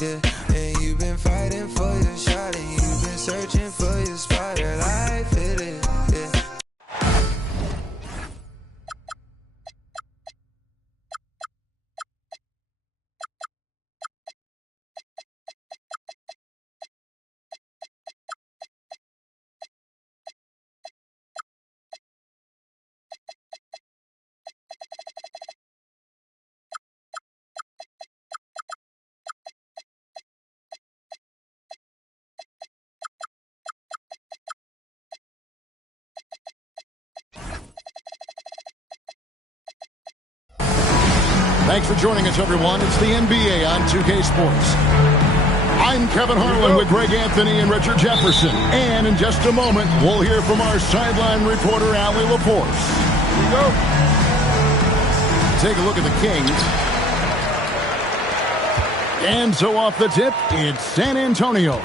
yeah. And you've been fighting for your shot, and you've been searching for your spot, and I feel it, yeah. Thanks for joining us, everyone. It's the NBA on 2K Sports. I'm Kevin Harlan with Greg Anthony and Richard Jefferson. And in just a moment, we'll hear from our sideline reporter, Allie LaForce. Here we go. Take a look at the Kings. And so off the tip, it's San Antonio.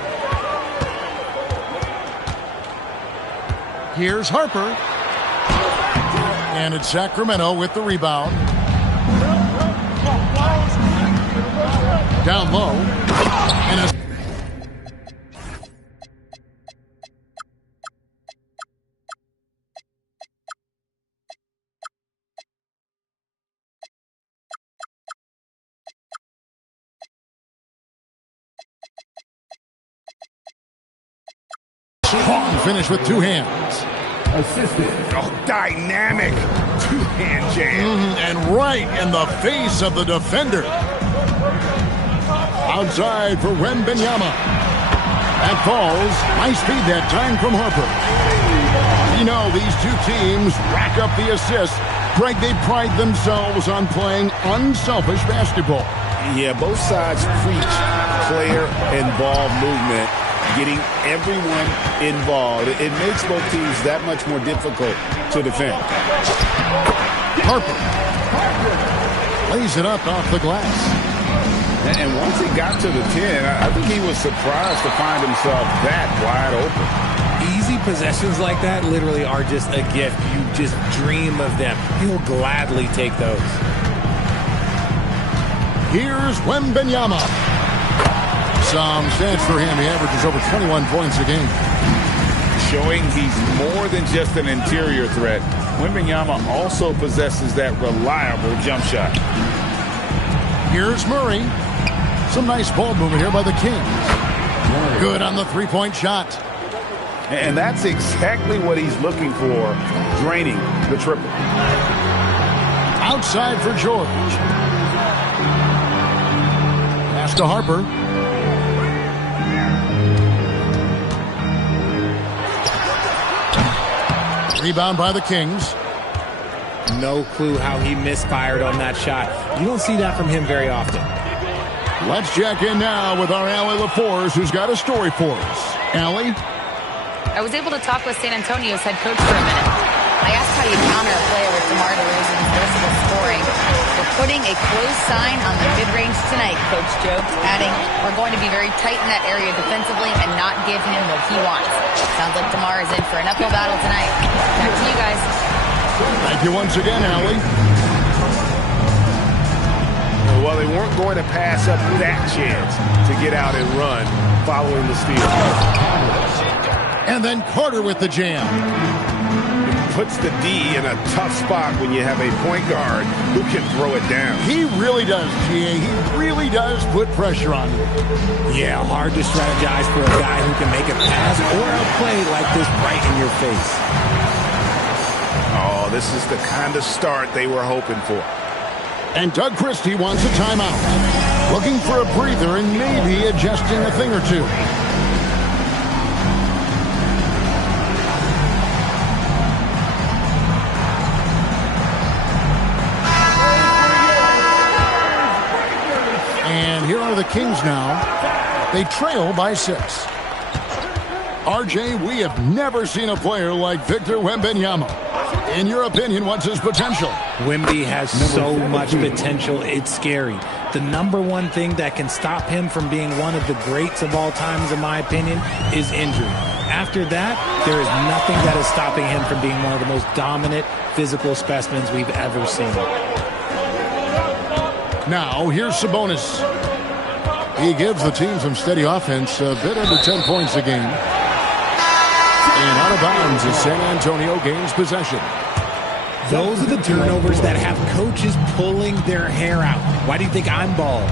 Here's Harper. And it's Sacramento with the rebound. Down low. And strong finish with two hands. Assisted. Oh, dynamic two-hand jam. And right in the face of the defender. Outside for Wembanyama. That falls. High speed that time from Harper. You know, these two teams rack up the assists. Greg, they pride themselves on playing unselfish basketball. Yeah, both sides preach player-involved movement, getting everyone involved. It makes both teams that much more difficult to defend. Harper lays it up off the glass. And once he got to the 10, I think he was surprised to find himself that wide open. Easy possessions like that literally are just a gift. You just dream of them. He'll gladly take those. Here's Wembanyama. Some stats for him. He averages over 21 points a game. Showing he's more than just an interior threat. Wembanyama also possesses that reliable jump shot. Here's Murray. Some nice ball movement here by the Kings. Good on the three-point shot. And that's exactly what he's looking for, draining the triple. Outside for George. Pass to Harper. Rebound by the Kings. No clue how he misfired on that shot. You don't see that from him very often. Let's check in now with our Allie LaForce, who's got a story for us. Allie? I was able to talk with San Antonio's head coach for a minute. I asked how you counter a player with DeMar DeRozan's versatile scoring. We're putting a close sign on the mid-range tonight, Coach joked, adding, we're going to be very tight in that area defensively and not give him what he wants. Sounds like DeMar is in for an uphill battle tonight. Back to you guys. Thank you once again, Allie. Well, they weren't going to pass up that chance to get out and run following the steal. And then Carter with the jam. Puts the D in a tough spot when you have a point guard who can throw it down. He really does, GA. He really does put pressure on you. Yeah, hard to strategize for a guy who can make a pass or a play like this right in your face. Oh, this is the kind of start they were hoping for. And Doug Christie wants a timeout. Looking for a breather and maybe adjusting a thing or two. And here are the Kings now. They trail by 6. RJ, we have never seen a player like Victor Wembanyama. In your opinion, what's his potential? Wemby has so much potential, it's scary. The number one thing that can stop him from being one of the greats of all times, in my opinion, is injury. After that, there is nothing that is stopping him from being one of the most dominant physical specimens we've ever seen. Now, here's Sabonis. He gives the team some steady offense, a bit under 10 points a game. And out of bounds as San Antonio gains possession. Those are the turnovers that have coaches pulling their hair out. Why do you think I'm bald?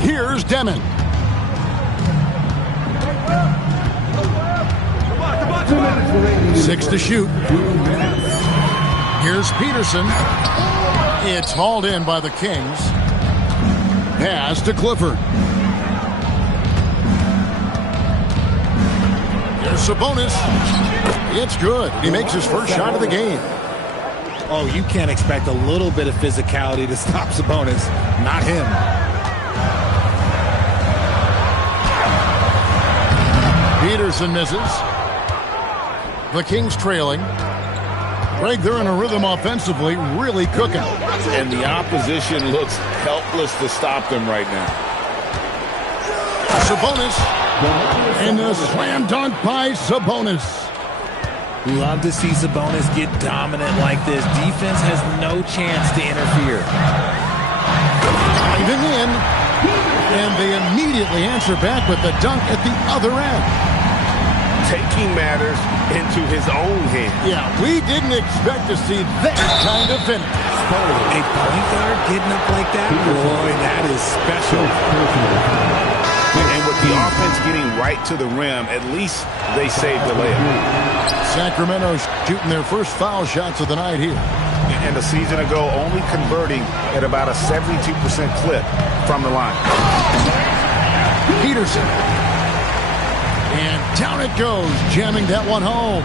Here's Demon. Six to shoot. Here's Peterson. It's hauled in by the Kings. Pass to Clifford. Here's Sabonis. It's good. He makes his first shot of the game. Oh, you can't expect a little bit of physicality to stop Sabonis. Not him. Peterson misses. The Kings trailing. Greg, they're in a rhythm offensively, really cooking. And the opposition looks helpless to stop them right now. Sabonis. And a slam dunk by Sabonis. Love to see Sabonis get dominant like this. Defense has no chance to interfere. Diving in. And they immediately answer back with the dunk at the other end. Taking matters into his own hands. Yeah, we didn't expect to see that kind of finish. A point guard getting up like that? Boy, that is special. And with the offense getting right to the rim, at least they saved the layup. Sacramento shooting their first foul shots of the night here. And a season ago, only converting at about a 72% clip from the line. Peterson. And down it goes, jamming that one home.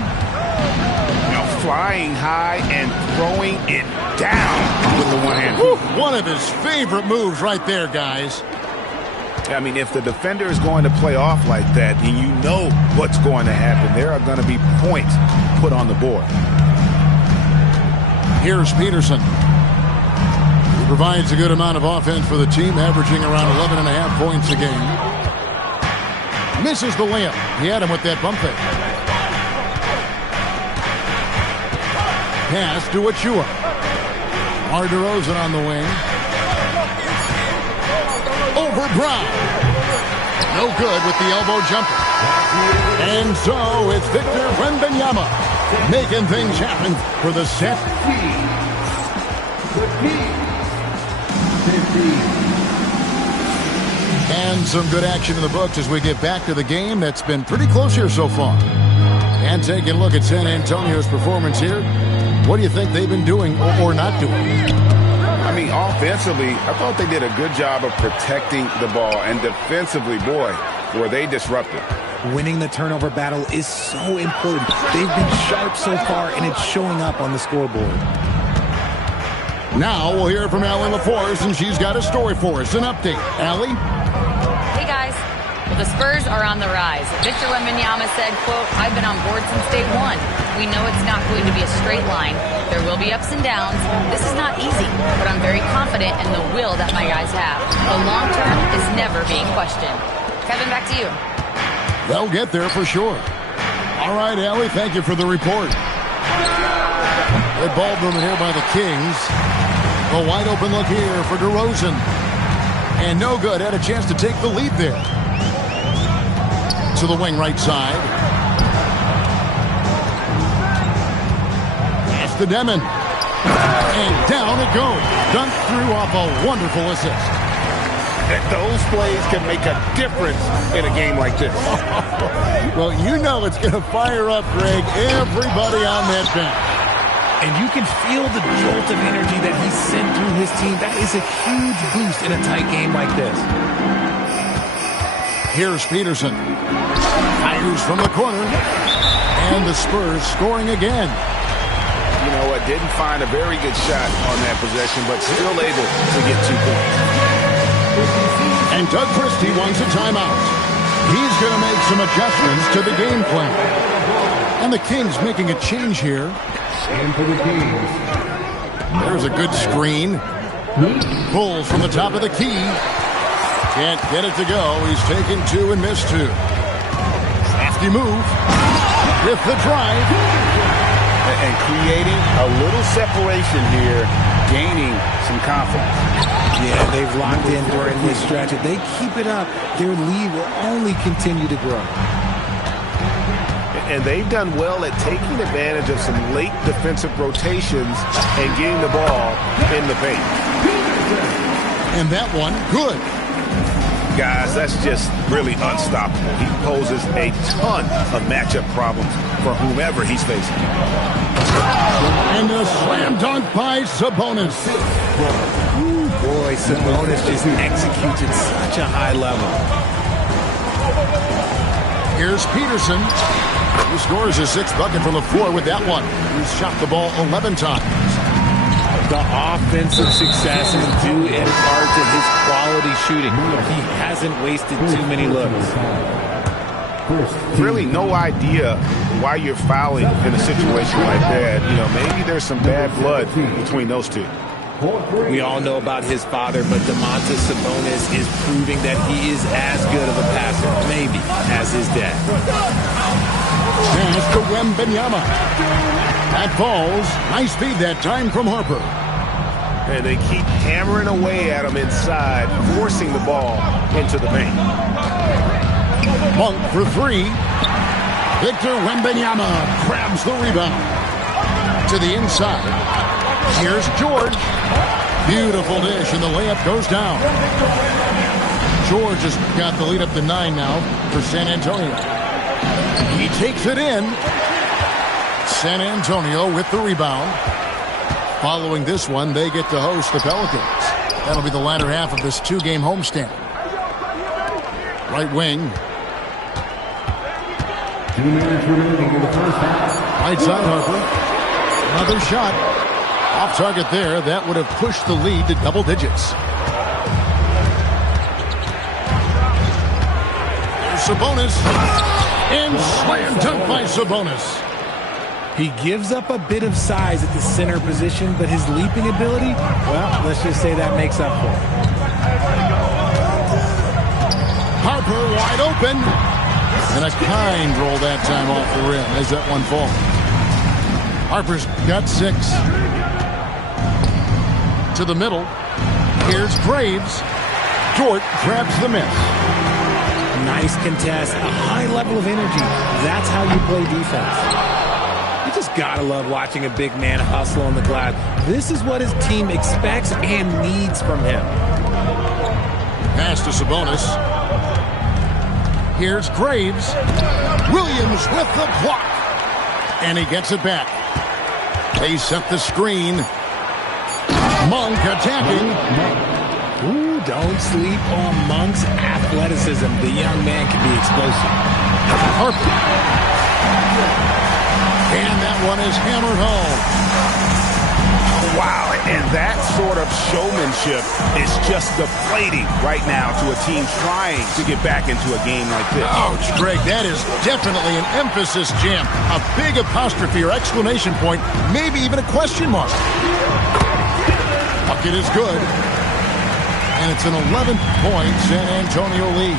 Now flying high and throwing it down with the one hand. One of his favorite moves right there, guys. I mean, if the defender is going to play off like that, and you know what's going to happen, there are going to be points put on the board. Here's Peterson. He provides a good amount of offense for the team, averaging around 11.5 points a game. Misses the layup. He had him with that bump fake. Pass to Achua. Mar DeRozan on the wing. Over Brown. No good with the elbow jumper. And so it's Victor Wembanyama making things happen for the set. And some good action in the books as we get back to the game that's been pretty close here so far. And taking a look at San Antonio's performance here. What do you think they've been doing or not doing? I mean, offensively, I thought they did a good job of protecting the ball. And defensively, boy, were they disruptive. Winning the turnover battle is so important. They've been sharp so far, and it's showing up on the scoreboard. Now we'll hear from Allie LaForce, and she's got a story for us. An update. Allie? Hey, guys. Well, the Spurs are on the rise. Victor Wembanyama said, quote, "I've been on board since day one. We know it's not going to be a straight line. There will be ups and downs. This is not easy, but I'm very confident in the will that my guys have. The long term is never being questioned." Kevin, back to you. They'll get there for sure. All right, Allie, thank you for the report. Good ball movement here by the Kings. A wide open look here for DeRozan. And no good. Had a chance to take the lead there. To the wing right side. Pass to Demon. And down it goes. Dunked through off a wonderful assist. Those plays can make a difference in a game like this. Well, you know it's going to fire up, Greg, everybody on that bench. And you can feel the jolt of energy that he sent through his team. That is a huge boost in a tight game like this. Here's Peterson. Fires from the corner. And the Spurs scoring again. You know what? Didn't find a very good shot on that possession, but still able to get 2 points. And Doug Christie wants a timeout. He's going to make some adjustments to the game plan. And the Kings making a change here. And for the Kings. There's a good screen. Pulls from the top of the key. Can't get it to go. He's taken 2 and missed 2. Crafty move with the drive. And creating a little separation here, gaining some confidence. Yeah, they've locked in during this stretch. If they keep it up, their lead will only continue to grow. And they've done well at taking advantage of some late defensive rotations and getting the ball in the paint. And that one, good. Guys, that's just really unstoppable. He poses a ton of matchup problems for whomever he's facing. And a slam dunk by Sabonis. Ooh, boy, Sabonis just executes at such a high level. Here's Peterson. He scores his 6th bucket from the floor with that one. He's shot the ball 11 times. The offensive success is due in part to his quality shooting. He hasn't wasted too many looks. Really no idea why you're fouling in a situation like that. You know, maybe there's some bad blood between those two. We all know about his father, but Domantas Sabonis is proving that he is as good of a passer, maybe, as his dad. Pass to Wembanyama. That falls. Nice feed that time from Harper. And they keep hammering away at him inside, forcing the ball into the paint. Monk for 3. Victor Wembanyama grabs the rebound. To the inside. Here's George. Beautiful dish, and the layup goes down. George has got the lead up to 9 now for San Antonio. He takes it in. San Antonio with the rebound. Following this one, they get to host the Pelicans. That'll be the latter half of this 2-game homestand. Right wing. 2 minutes remaining in the first half. Right side, Harper. Another shot. Off target there. That would have pushed the lead to double digits. There's Sabonis. And slam dunk by Sabonis. He gives up a bit of size at the center position, but his leaping ability, well, let's just say that makes up for it. Harper wide open. And a kind roll that time off the rim as that one falls. Harper's got 6. To the middle. Here's Graves. Dort grabs the miss. Nice contest, a high level of energy. That's how you play defense. You just gotta love watching a big man hustle on the glass. This is what his team expects and needs from him. Pass to Sabonis. Here's Graves. Williams with the block. And he gets it back. They set the screen. Monk attacking. Ooh, don't sleep on Monk's athleticism. The young man can be explosive. Harper. And that one is hammered home. Wow, and that sort of showmanship is just deflating right now to a team trying to get back into a game like this. Ouch, Greg, that is definitely an emphasis jam. A big apostrophe or exclamation point, maybe even a question mark. Bucket is good. And it's an 11-point San Antonio lead.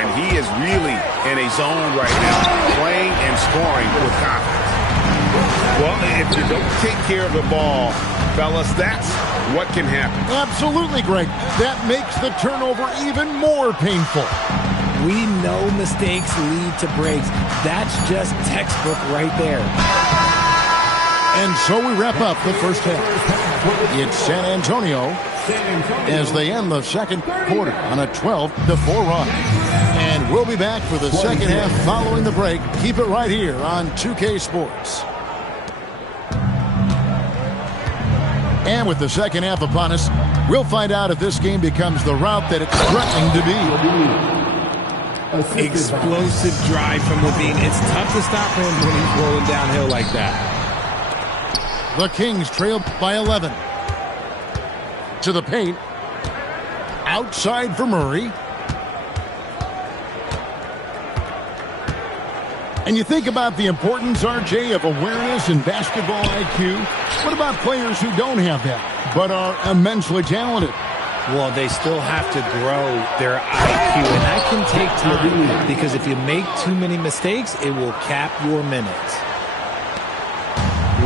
And he is really in a zone right now, playing and scoring with confidence. Well, if you don't take care of the ball, fellas, that's what can happen. Absolutely, Greg. That makes the turnover even more painful. We know mistakes lead to breaks. That's just textbook right there. And so we wrap up the first half. It's San Antonio as they end the second quarter on a 12-4 run. And we'll be back for the second half following the break. Keep it right here on 2K Sports. And with the second half upon us, we'll find out if this game becomes the route that it's threatening to be. Explosive drive from Levine. It's tough to stop him when he's rolling downhill like that. The Kings trail by 11. To the paint. Outside for Murray. And you think about the importance, RJ, of awareness and basketball IQ. What about players who don't have that, but are immensely talented? Well, they still have to grow their IQ, and that can take time because if you make too many mistakes, it will cap your minutes.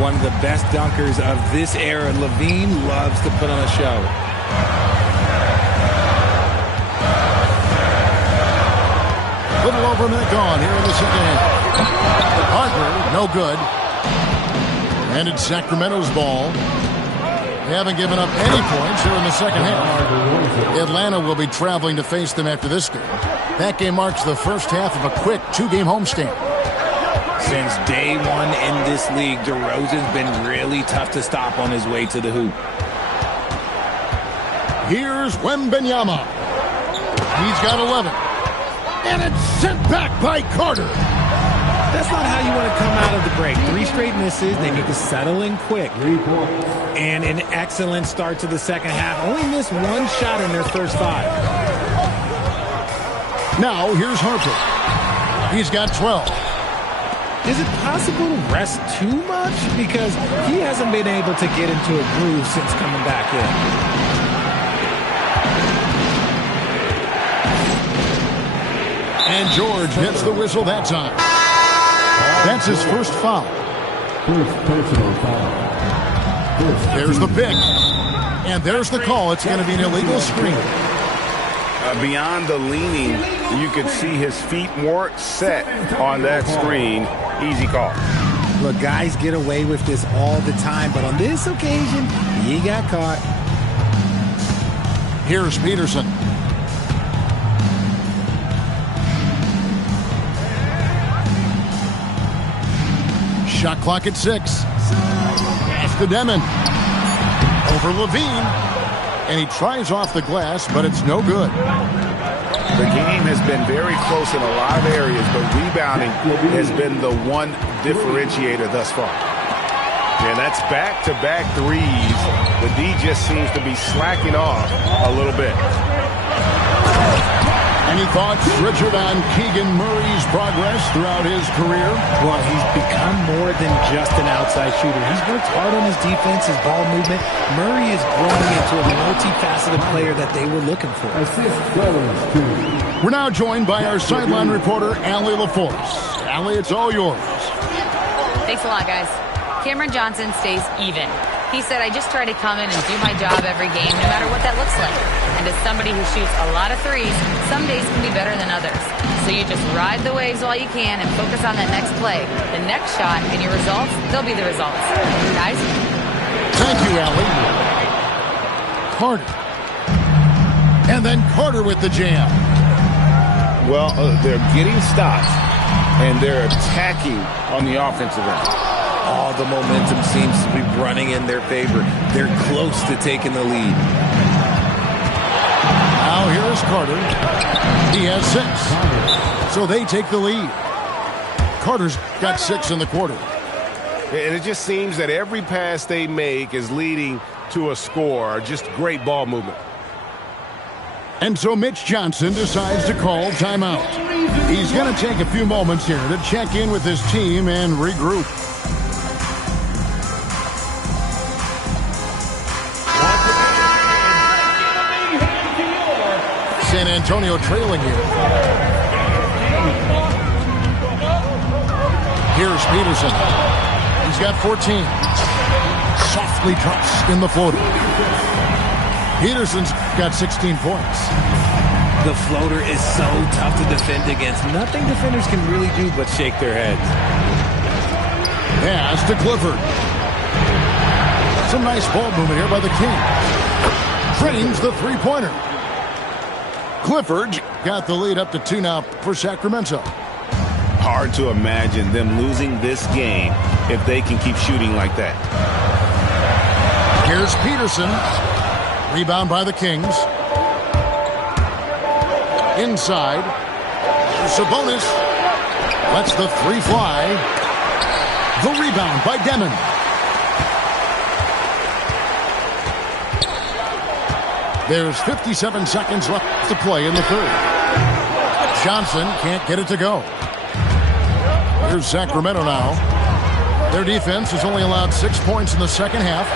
One of the best dunkers of this era, LaVine, loves to put on a show. Little over a minute gone here in the second half. Parker, no good. And it's Sacramento's ball. They haven't given up any points here in the second half. Atlanta will be traveling to face them after this game. That game marks the first half of a quick two-game homestand. Since day one in this league, DeRozan's been really tough to stop on his way to the hoop. Here's Wembanyama. He's got 11. And it's sent back by Carter. That's not how you want to come out of the break. 3 straight misses. They need to settle in quick. And an excellent start to the second half. Only missed 1 shot in their first 5. Now here's Harper. He's got 12. Is it possible to rest too much? Because he hasn't been able to get into a groove since coming back in. And George hits the whistle that time. That's his first foul. First personal foul. There's the pick. And there's the call. It's going to be an illegal screen. Beyond the leaning, you could see his feet weren't set on that screen. Easy call. Look, guys get away with this all the time, but on this occasion, he got caught. Here's Peterson. Shot clock at 6. Pass to Demon. Over LaVine. And he tries off the glass, but it's no good. The game has been very close in a lot of areas, but rebounding has been the one differentiator thus far. And that's back-to-back threes. The D just seems to be slacking off a little bit. Any thoughts, Richard, on Keegan Murray's progress throughout his career? Well, he's become more than just an outside shooter. He's worked hard on his defense, his ball movement. Murray is growing into a multifaceted player that they were looking for. We're now joined by our sideline reporter, Allie LaForce. Allie, it's all yours. Thanks a lot, guys. Cameron Johnson stays even. He said, I just try to come in and do my job every game, no matter what that looks like. And as somebody who shoots a lot of threes, some days can be better than others. So you just ride the waves while you can and focus on that next play. The next shot and your results, they'll be the results. Guys? Thank you, Allie. Carter. And then Carter with the jam. Well, they're getting stops, and they're attacking on the offensive end. All the momentum seems to be running in their favor. They're close to taking the lead. Now here's Carter. He has 6. So they take the lead. Carter's got 6 in the quarter. And it just seems that every pass they make is leading to a score. Just great ball movement. And so Mitch Johnson decides to call timeout. He's going to take a few moments here to check in with his team and regroup. San Antonio trailing here. Here's Peterson. He's got 14. Softly drops in the floater. Peterson's got 16 points. The floater is so tough to defend against. Nothing defenders can really do but shake their heads. Pass to Clifford. Some nice ball movement here by the Kings. Drains the three-pointer. Clifford got the lead up to 2 now for Sacramento. Hard to imagine them losing this game if they can keep shooting like that. Here's Peterson. Rebound by the Kings. Inside. Sabonis lets the 3 fly. The rebound by Demon. There's 57 seconds left to play in the third. Johnson can't get it to go. Here's Sacramento now. Their defense has only allowed 6 points in the second half.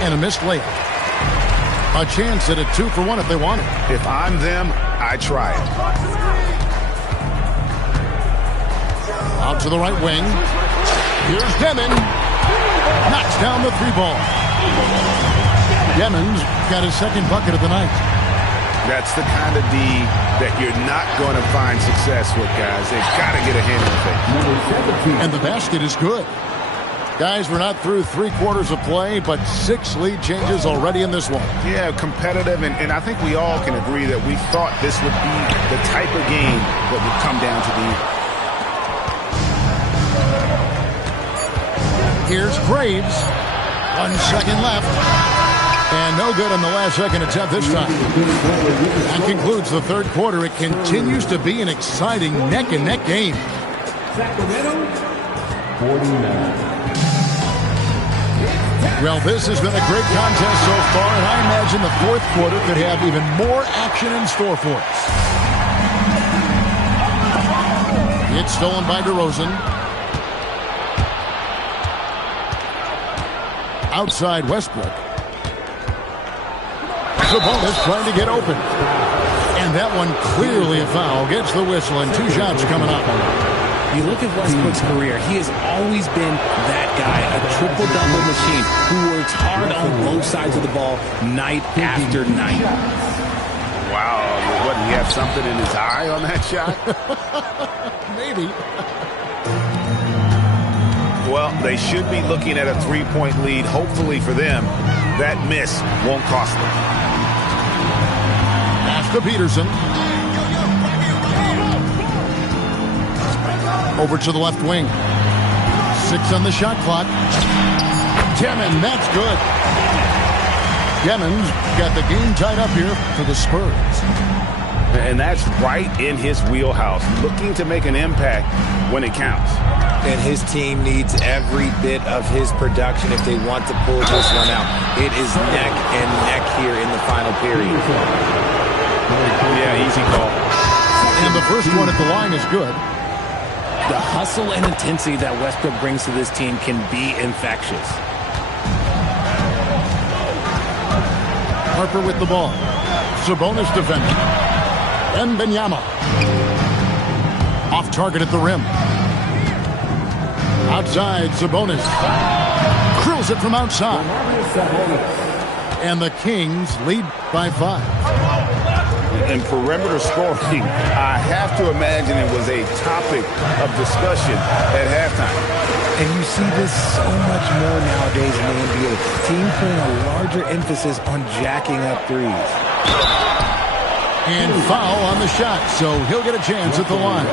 And a missed layup. A chance at a 2-for-1 if they want it. If I'm them, I try it. Out to the right wing. Here's Demon. Knocks down the 3-ball. Demon's got his second bucket of the night. That's the kind of D that you're not going to find success with, guys. They've got to get a hand in the face. And the basket is good. Guys, we're not through 3 quarters of play, but 6 lead changes already in this one. Yeah, competitive, and I think we all can agree that we thought this would be the type of game that would come down to the end. Here's Graves. 1 second left. And no good on the last second attempt this time. That concludes the third quarter. It continues to be an exciting neck-and-neck game. Sacramento, 49. Well, this has been a great contest so far, and I imagine the fourth quarter could have even more action in store for us. It's stolen by DeRozan. Outside Westbrook. Sabonis trying to get open. And that one clearly a foul. Gets the whistle, and 2 shots coming up. You look at Westbrook's career, he has always been that guy, a triple-double machine who works hard on both sides of the ball night after night. Wow, what, did he have something in his eye on that shot? Maybe. Well, they should be looking at a 3-point lead. Hopefully for them, that miss won't cost them. Pass to Peterson. Over to the left wing. 6 on the shot clock. Demon, that's good. Demon's got the game tied up here for the Spurs. And that's right in his wheelhouse, looking to make an impact when it counts. And his team needs every bit of his production if they want to pull this one out. It is neck and neck here in the final period. Yeah, easy call. And the first one at the line is good. The hustle and intensity that Westbrook brings to this team can be infectious. Harper with the ball. Sabonis defending. Wembanyama. Off target at the rim. Outside, Sabonis. Curls it from outside. And the Kings lead by 5. In perimeter scoring, I have to imagine it was a topic of discussion at halftime. And you see this so much more nowadays in the NBA. Teams putting a larger emphasis on jacking up threes. And foul on the shot, so he'll get a chance at the line.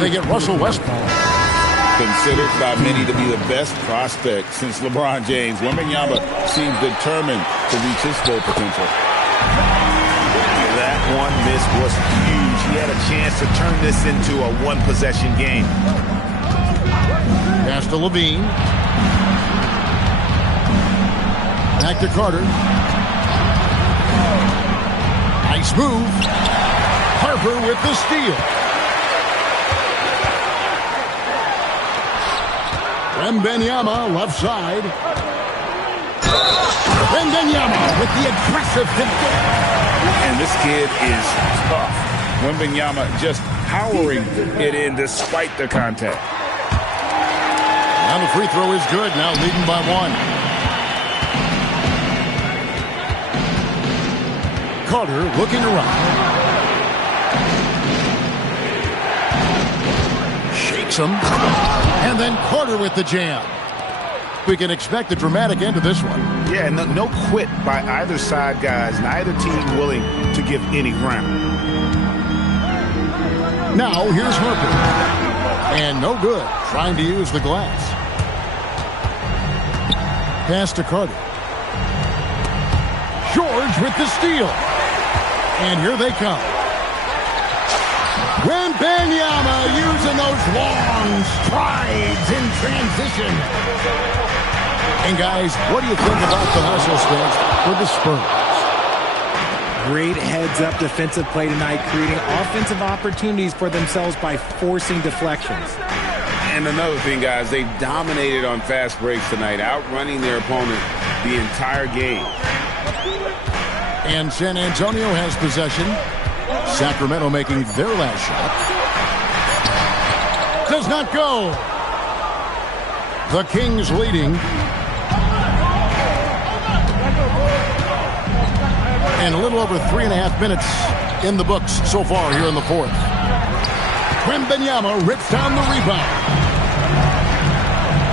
They get Russell Westbrook. Considered by many to be the best prospect since LeBron James, Wembanyama seems determined to reach his full potential. That one miss was huge. He had a chance to turn this into a one-possession game. Pass to Levine. Back to Carter. Nice move. Harper with the steal. Wembanyama left side. Wembanyama with the aggressive finish. And this kid is tough. Wembanyama just powering it in despite the contact. Now the free throw is good. Now leading by 1. Carter looking around. Shakes him. And then Carter with the jam. We can expect a dramatic end to this one. Yeah, no quit by either side, guys. Neither team willing to give any ground. Now here's Harper. And no good. Trying to use the glass. Pass to Carter. George with the steal. And here they come. Wembanyama using those long strides in transition. And guys, what do you think about the hustle stance for the Spurs? Great heads-up defensive play tonight, creating offensive opportunities for themselves by forcing deflections. And another thing, guys, they've dominated on fast breaks tonight, outrunning their opponent the entire game. And San Antonio has possession. Sacramento making their last shot. Does not go. The Kings leading. And a little over 3.5 minutes in the books so far here in the fourth. Wembanyama rips down the rebound.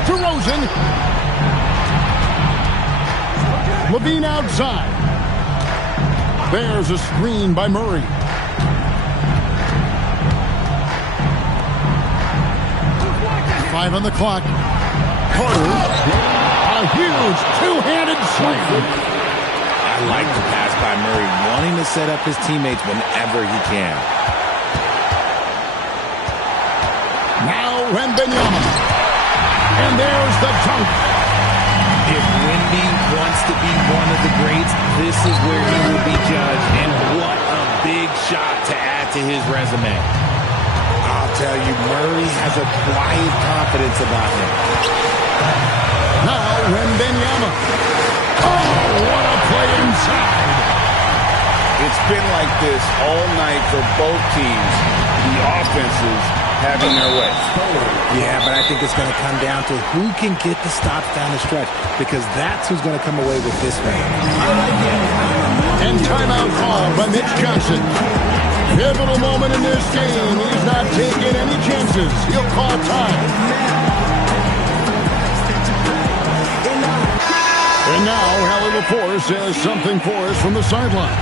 DeRozan. LaVine outside. There's a screen by Murray. Five on the clock. Carter. A huge two-handed slam. I like the pass by Murray, wanting to set up his teammates whenever he can. Now Wembanyama. And there's the dunk. If Wemby wants to be one of the greats, this is where he will be judged. And what a big shot to add to his resume. I'll tell you, Murray has a quiet confidence about him. Now Wembanyama. Oh, what a play inside. It's been like this all night for both teams. The offenses having their way. Yeah, but I think it's going to come down to who can get the stops down the stretch, because that's who's going to come away with this one. And timeout called by Mitch Johnson. Pivotal moment in this game. He's not taking any chances. He'll call time. And now Hallie LaForce has something for us from the sideline.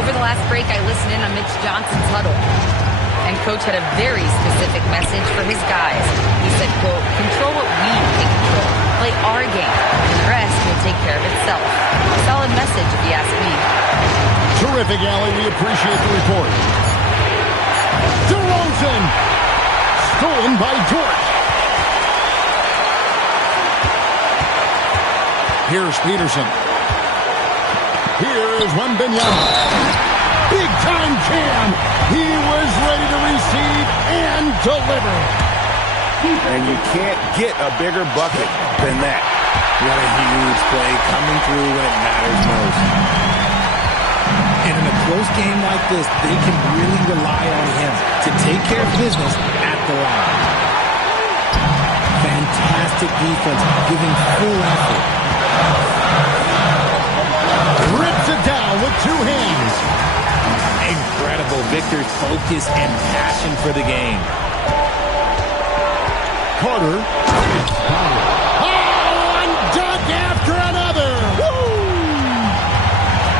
Over the last break, I listened in on Mitch Johnson's huddle. And Coach had a very specific message for his guys. He said, quote, control what we can control. Play our game. And the rest will take care of itself. A solid message, if you ask me. Terrific, Allie. We appreciate the report. DeRozan. Stolen by Dort. Here's Peterson. Here is Wembanyama. Big-time Cam. He was ready to receive and deliver. And you can't get a bigger bucket than that. What a huge play, coming through when it matters most. And in a close game like this, they can really rely on him to take care of business at the line. Fantastic defense, giving full effort. Rips it down with two hands. Incredible. Victor's focus and passion for the game. Carter. Oh, and dunk after another. Woo!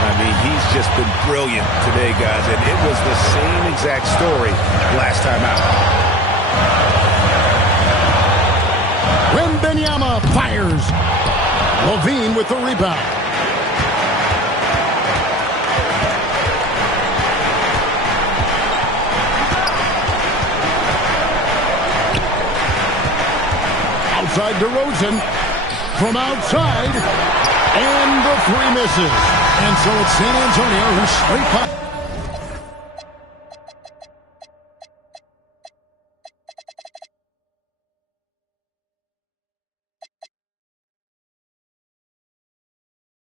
I mean, he's just been brilliant today, guys. And it was the same exact story last time out. Wembanyama fires. LaVine with the rebound. Outside DeRozan. From outside. And the three misses. And so it's San Antonio who's straight back.